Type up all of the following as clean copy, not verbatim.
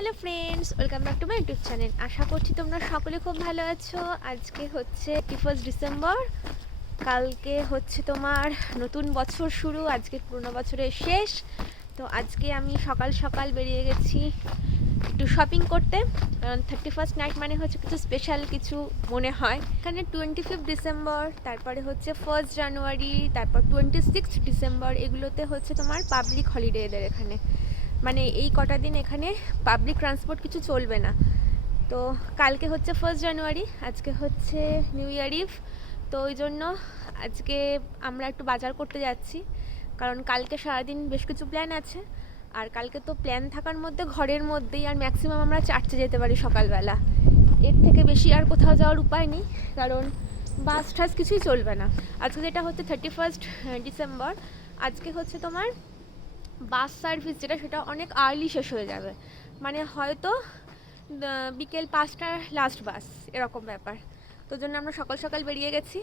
Hello friends, welcome back to my YouTube channel. আশা করছি তোমরা সকলে খুব ভালো আছো। আজকে হচ্ছে 31 ডিসেম্বর। কালকে হচ্ছে তোমার নতুন বছর শুরু, আজকে পুরনো বছরের শেষ। তো আজকে আমি সকাল সকাল বেরিয়ে গেছি একটু শপিং করতে, কারণ 31st নাইট মানে হচ্ছে কিছু স্পেশাল কিছু মনে হয়। এখানে 25 ডিসেম্বর, তারপরে হচ্ছে 1 জানুয়ারি, তারপর 26 ডিসেম্বর, এগুলোতে হচ্ছে তোমার পাবলিক হলিডে এদের এখানে। মানে এই কটা দিন এখানে পাবলিক ট্রান্সপোর্ট কিছু চলবে না। তো কালকে হচ্ছে 1 জানুয়ারি, আজকে হচ্ছে নিউ ইয়ার ইভ। তো ওই জন্য আজকে আমরা একটু বাজার করতে যাচ্ছি, কারণ কালকে সারাদিন বেশ কিছু প্ল্যান আছে। আর কালকে তো প্ল্যান থাকার মধ্যে ঘরের মধ্যেই, আর ম্যাক্সিমাম আমরা চার্চে যেতে পারি সকালবেলা। এর থেকে বেশি আর কোথাও যাওয়ার উপায় নেই, কারণ বাস টাস কিছুই চলবে না। আজকে যেটা হচ্ছে 31 ডিসেম্বর, আজকে হচ্ছে তোমার বাস সার্ভিস যেটা, সেটা অনেক আর্লি শেষ হয়ে যাবে। মানে হয়তো বিকেল 5টার লাস্ট বাস, এরকম ব্যাপার। তো জন্য আমরা সকাল সকাল বেরিয়ে গেছি।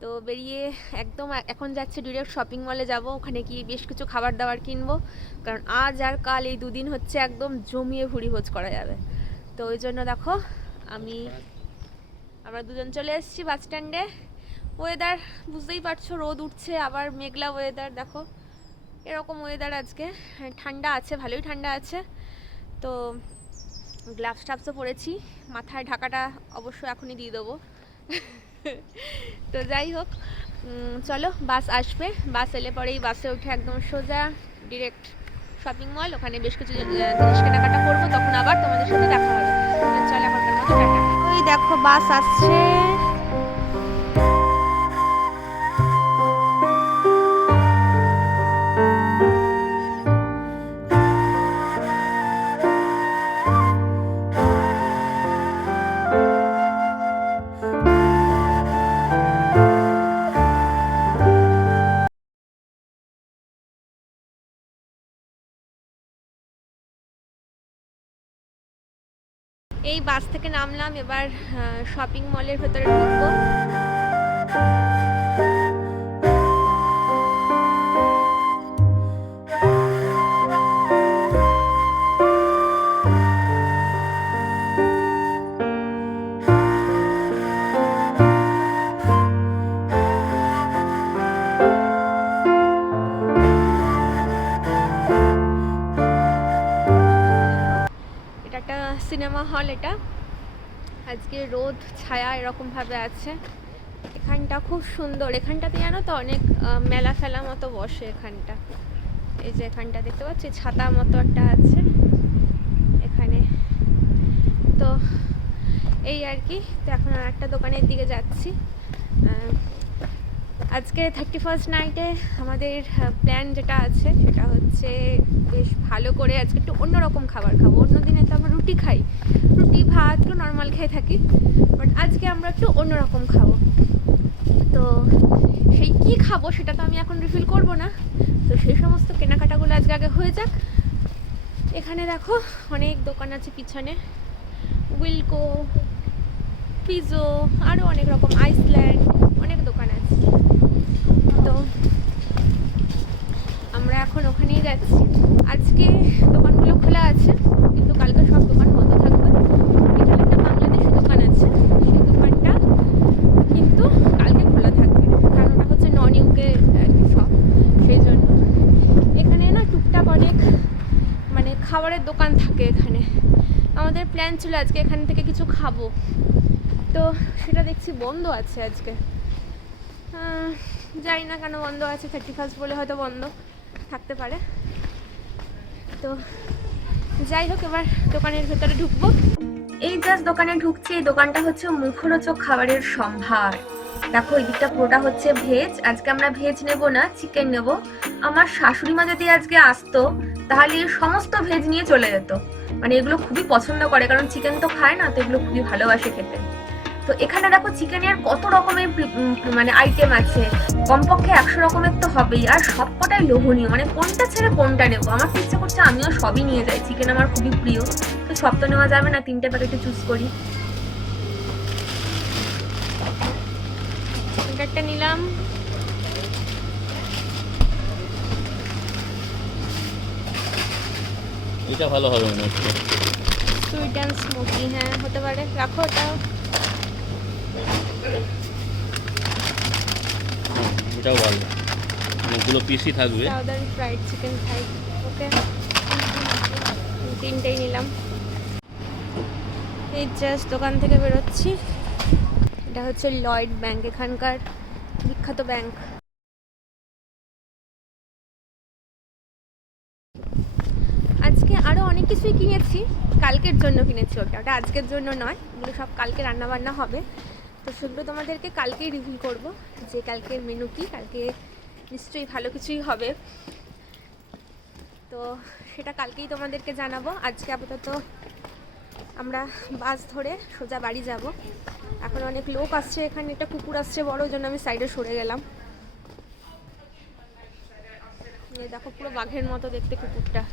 তো বেরিয়ে একদম এখন যাচ্ছে ডিরেক্ট শপিং মলে যাব, ওখানে গিয়ে বেশ কিছু খাবার দাবার কিনবো, কারণ আজ আর কাল এই দুদিন হচ্ছে একদম জমিয়ে ভুড়ি ভোজ করা যাবে। তো ওই জন্য দেখো আমরা দুজন চলে এসেছি বাস স্ট্যান্ডে। ওয়েদার বুঝতেই পারছো, রোদ উঠছে আবার মেঘলা ওয়েদার, দেখো এরকম ওয়েদার আজকে। ঠান্ডা আছে, ভালোই ঠান্ডা আছে। তো গ্লাভস টাভসও পরেছি, মাথায় ঢাকাটা অবশ্য এখনই দিয়ে দেবো। তো যাই হোক, চলো বাস আসবে, বাস এলে পরেই বাসে উঠে একদম সোজা ডিরেক্ট শপিং মল, ওখানে বেশ কিছু জিনিস কেনাকাটা করবো, তখন আবার তোমাদের সাথে দেখা হবে। চলো এখনকার মতো টাটা। ওই দেখো বাস আসছে। এই বাস থেকে নামলাম, এবার শপিং মলের ভেতরে ঢুকবো। এটা একটা সিনেমা হল, এটা আজকে রোদ ছায়া এরকম ভাবে আছে। এখানটা খুব সুন্দর, এখানটাতে জানো তো অনেক মেলা ফেলা মতো বসে এখানটা। এই যে এখানটা দেখতে পাচ্ছি ছাতা মতো একটা আছে এখানে। তো এই আর কি। তো এখন আর একটা দোকানের দিকে যাচ্ছি। আজকে 31st নাইটে আমাদের প্ল্যান যেটা আছে সেটা হচ্ছে বেশ ভালো করে আজকে একটু অন্যরকম খাবার খাবো। অন্য দিনে তো আমরা রুটি খাই, রুটি ভাত তো নর্মাল খেয়ে থাকি, বাট আজকে আমরা একটু অন্যরকম খাবো। তো সেই কী খাবো সেটা তো আমি এখন রিভিল করবো না। তো সেই সমস্ত কেনাকাটাগুলো আজকে আগে হয়ে যাক। এখানে দেখো অনেক দোকান আছে পিছনে, উইলকো, পিজো, আরও অনেক রকম, আইসল্যান্ড, অনেক দোকান আছে। তো আমরা এখন ওখানেই যাচ্ছি। আজকে দোকানগুলো খোলা আছে, কিন্তু কালকে সব দোকান বন্ধ থাকবে। এখানে একটা বাংলাদেশি দোকান আছে, সেই দোকানটা কিন্তু কালকে খোলা থাকবে, কারণ ওটা হচ্ছে নন ইউকে শপ। সেই জন্য এখানে না টুকটাক অনেক মানে খাবারের দোকান থাকে এখানে। আমাদের প্ল্যান ছিল আজকে এখান থেকে কিছু খাবো, তো সেটা দেখছি বন্ধ আছে আজকে। জানি না কেন বন্ধ আছে, 31 বলে হয়তো বন্ধ থাকতে পারে। তো যাই হোক, এবার দোকানের ভেতরে ঢুকবো। এই জাস্ট দোকানে ঢুকছি। এই দোকানটা হচ্ছে মুখরোচক খাবারের সম্ভার। দেখো এই দিকটা পুরোটা হচ্ছে ভেজ। আজকে আমরা ভেজ নেব না, চিকেন নেব। আমার শাশুড়ি মা যদি আজকে আসতো তাহলে সমস্ত ভেজ নিয়ে চলে যেত। মানে এগুলো খুবই পছন্দ করে, কারণ চিকেন তো খায় না, তো এগুলো খুবই ভালোবাসে খেতে। তো এখানে দেখো চিকেনের কত রকমের মানে আইটেম আছে, কমপক্ষে 100 রকমের তো হবেই, আর সবকটাই লোভনীয়। মানে কোনটা ছেড়ে কোনটা নেবো, আমার তো ইচ্ছা করছে আমিও সবই নিয়ে যাই। চিকেন আমার খুবই প্রিয়, তো সব তো নেওয়া যাবে না, 3টে প্যাকেটে চুজ করি। একটা নিলাম। এটা ভালো হবে মনে হচ্ছে। সুইট অ্যান্ড স্মোকি, হ্যাঁ হতে পারে, রাখো ওটাও। এটাও ভালো, অনেকগুলো পিসই থাকবে। সাউদার্ন ফ্রাইড চিকেন থাই, ওকে তিনটেই নিলাম। এই জাস্ট দোকান থেকে বেরোচ্ছি। এটা হচ্ছে লয়েড ব্যাংক, এখানকার বিখ্যাত ব্যাংক। আজকে আরও অনেক কিছুই কিনেছি, কালকের জন্য কিনেছি, ওটা ওটা আজকের জন্য নয়, এগুলো সব কালকে রান্না বান্না হবে। তো সেগুলো তোমাদেরকে কালকেই রিভিল করব যে কালকের মেনু কি। কালকে নিশ্চয়ই ভালো কিছুই হবে, তো সেটা কালকেই তোমাদেরকে জানাবো। আজকে আপাতত আমরা বাস ধরে সোজা বাড়ি যাব। এখন অনেক লোক আসছে এখানে, একটা কুকুর আসছে বড়, জন্য আমি সাইডে সরে গেলাম। এই দেখো পুরো বাঘের মতো দেখতে কুকুরটা।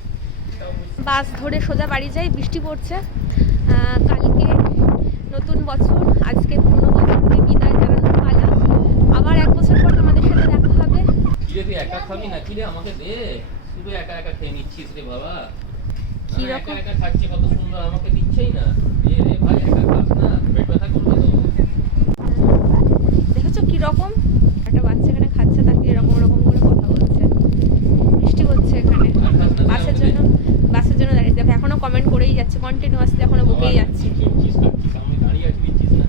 বাস ধরে সোজা বাড়ি যাই, বৃষ্টি পড়ছে। কালকে নতুন বছর, আজকে পুরনো বছরকে বিদায় জানানোর পালা। আবার এক বছর পর তোমাদের সাথে দেখা হবে। কিরে তুই একা খাবি না? কিরে আমাকে দে, শুধু একা একা খেয়ে নিচ্ছিস রে বাবা। কি একা রকম একা খাচ্ছি কত সুন্দর, আমাকে দিচ্ছেই না। দে রে ভাই, একা খাস না, পেট ব্যথা করবে তো। দেখেছো কি রকম একটা বাচ্চা এখানে খাচ্ছে, তাকে এরকম এরকম করে কথা বলছে। বৃষ্টি হচ্ছে এখানে, আর খাস না, বাসের জন্য দাঁড়িয়ে। দেখো এখনো কমেন্ট করেই যাচ্ছে, কন্টিনিউয়াসলি এখনো বকেই যাচ্ছে। চিজ খাচ্ছিস, আমি দাঁড়িয়ে আছি, দিচ্ছিস না।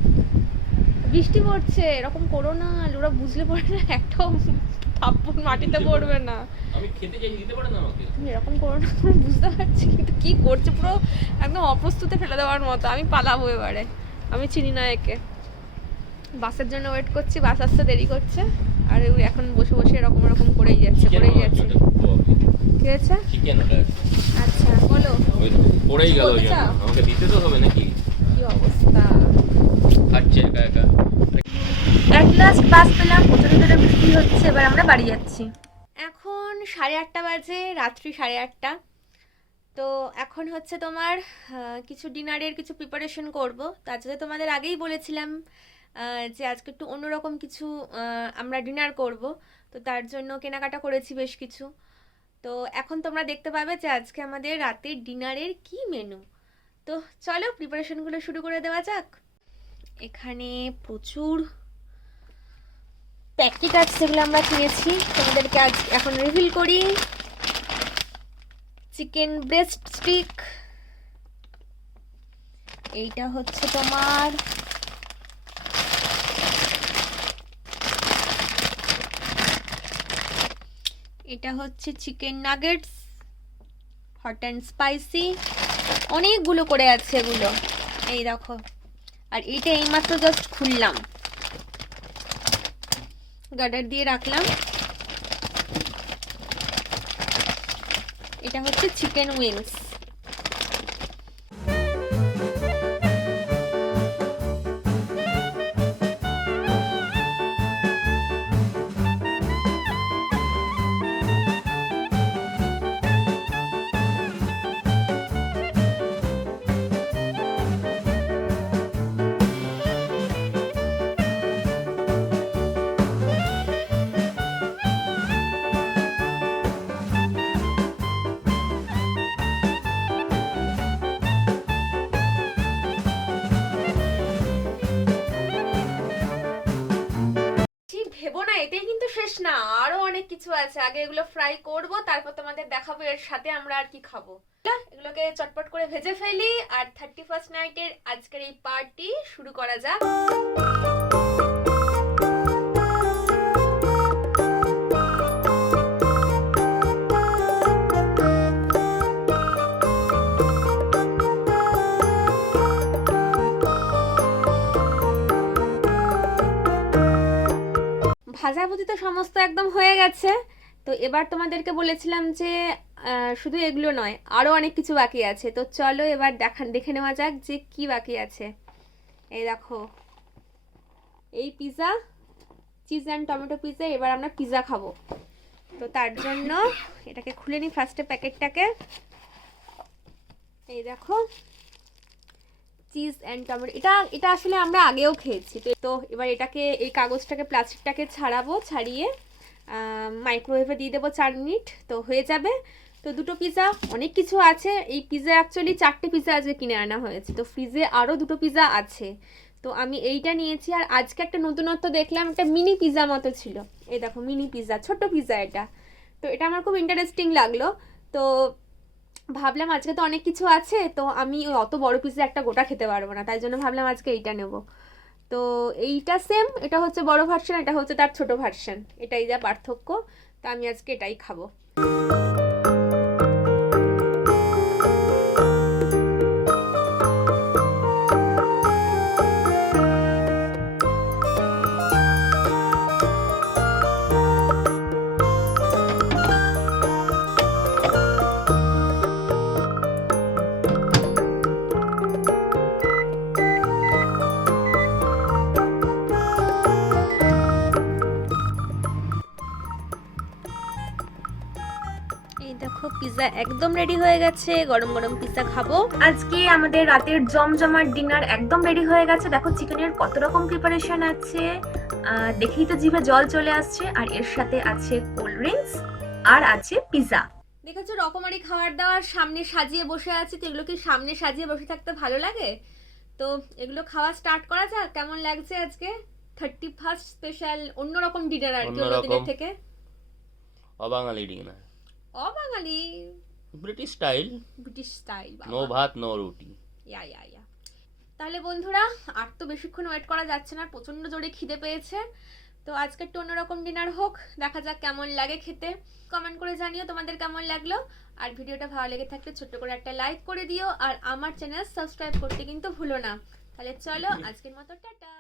বৃষ্টি পড়ছে, এরকম করো না, লোরা বুঝলে পড়ে না, একটাও থাপ্পড় মাটিতে পড়বে না। আমি খেতে চাই, দিতে পারে না আমাকে। তুমি এরকম করো না, আমি বুঝতে পারছি, কিন্তু কি করছে পুরো একদম অপ্রস্তুতে ফেলে দেওয়ার মতো। আমি পালাবো এবারে, আমি চিনি না একে। বাসের জন্য ওয়েট করছি, বাস আসতে দেরি করছে, আর এখন বসে বসে এরকম এরকম করেই যাচ্ছে। কি হয়েছে? চিকেন আচ্ছা বলো। পড়েই গেল, বলতে চাও? আমাকে দিতে তো হবে নাকি? কি অবস্থা, খাচ্ছে একা একা। অ্যাট লাস্ট বাস পেলাম, প্রচন্ড জোরে বৃষ্টি হচ্ছে, এবার আমরা বাড়ি যাচ্ছি। এখন 8:30 বাজে, রাত্রি 8:30। তো এখন হচ্ছে তোমার কিছু ডিনারের কিছু প্রিপারেশন করব। তো আজকে তোমাদের আগেই বলেছিলাম যে আজকে একটু অন্যরকম কিছু আমরা ডিনার করব। তো তার জন্য কেনাকাটা করেছি বেশ কিছু। তো এখন তোমরা দেখতে পাবে যে আজকে আমাদের রাতের ডিনারের কি মেনু। তো চলো প্রিপারেশনগুলো শুরু করে দেওয়া যাক। এখানে প্রচুর প্যাকেট আছে, সেগুলো আমরা কিনেছি, তোমাদেরকে আজ এখন রিভিল করি। চিকেন ব্রেস্ট স্টিক, এইটা হচ্ছে তোমার এটা হচ্ছে chicken nuggets, hot and spicy, অনেকগুলো করে আছে এগুলো, এই দেখো। আর এইটা এইমাত্র জাস্ট খুললাম, গার্ডার দিয়ে রাখলাম। এটা হচ্ছে চিকেন উইংস। ভেবো না এটাই কিন্তু শেষ না, আরো অনেক কিছু আছে। আগে এগুলো ফ্রাই করব, তারপর তোমাদের দেখাবো এর সাথে আমরা আর কি খাবো। এগুলোকে চটপট করে ভেজে ফেলি, আর 31st নাইটের আজকের এই পার্টি শুরু করা যাক। ভাজাভুজি তো সমস্ত একদম হয়ে গেছে। তো এবার তোমাদেরকে বলেছিলাম যে শুধু এগুলো নয়, আরও অনেক কিছু বাকি আছে। তো চলো এবার দেখে নেওয়া যাক যে কি বাকি আছে। এই দেখো, এই pizza, cheese and tomato pizza. এবার আমরা পিৎজা খাবো, তো তার জন্য এটাকে খুলে নিই ফার্স্টে প্যাকেটটাকে। এই দেখো, চিজ অ্যান্ড টমেটো। এটা আসলে আমরা আগেও খেয়েছি। তো এবার এটাকে, এই কাগজটাকে, প্লাস্টিকটাকে ছাড়াবো, ছাড়িয়ে মাইক্রোওয়েভে দিয়ে দেবো 4 মিনিট, তো হয়ে যাবে। তো দুটো পিৎজা, অনেক কিছু আছে। এই পিৎজা অ্যাকচুয়ালি 4টে পিৎজা আজকে কিনে আনা হয়েছে, তো ফ্রিজে আরও দুটো পিৎজা আছে। তো আমি এইটা নিয়েছি। আর আজকে একটা নতুনত্ব দেখলাম, একটা মিনি পিৎজা মতো ছিল। এই দেখো মিনি পিৎজা, ছোট্ট পিৎজা এটা। তো এটা আমার খুব ইন্টারেস্টিং লাগলো। তো ভাবলাম আজকে তো অনেক কিছু আছে, তো আমি ওই অত বড় পিৎজা একটা গোটা খেতে পারবো না, তাই জন্য ভাবলাম আজকে এইটা নেব। তো এইটা সেম, এটা হচ্ছে বড় ভার্সন, এটা হচ্ছে তার ছোট ভার্সন, এটাই যা পার্থক্য। তো আমি আজকে এটাই খাবো। এই দেখো পিৎজা একদম রেডি হয়ে গেছে, গরম গরম পিৎজা খাবো। আজকে আমাদের রাতের জমজমাট ডিনার একদম রেডি হয়ে গেছে। দেখো চিকেনের কত রকম প্রিপারেশন আছে, দেখেই তো জিভে জল চলে আসছে। আর এর সাথে আছে কোল্ড ড্রিঙ্কস আর আছে পিৎজা। দেখেছো রকমারি খাবার দাবার সামনে সাজিয়ে বসে আছে, তো এগুলো কি সামনে সাজিয়ে বসে থাকতে ভালো লাগে? তো এগুলো খাওয়া স্টার্ট করা যাক। কেমন লাগছে আজকে 31st স্পেশাল অন্যরকম ডিনার আর কি, অন্য দিনের থেকে অবাঙালি ডিনার, অবাঙালি British style, British style. No bhat no roti. Yeah. তাহলে বন্ধুরা আর তো বেশিক্ষণ ওয়েট করা যাচ্ছে না, প্রচন্ড জোরে খিদে পেয়েছে। তো আজকে একটু অন্যরকম ডিনার হোক, দেখা যাক কেমন লাগে খেতে। কমেন্ট করে জানিও তোমাদের কেমন লাগলো। আর ভিডিওটা ভালো লেগে থাকলে ছোট্ট করে একটা লাইক করে দিও, আর আমার চ্যানেল সাবস্ক্রাইব করতে কিন্তু ভুলো না। তাহলে চলো আজকের মতো টাটা।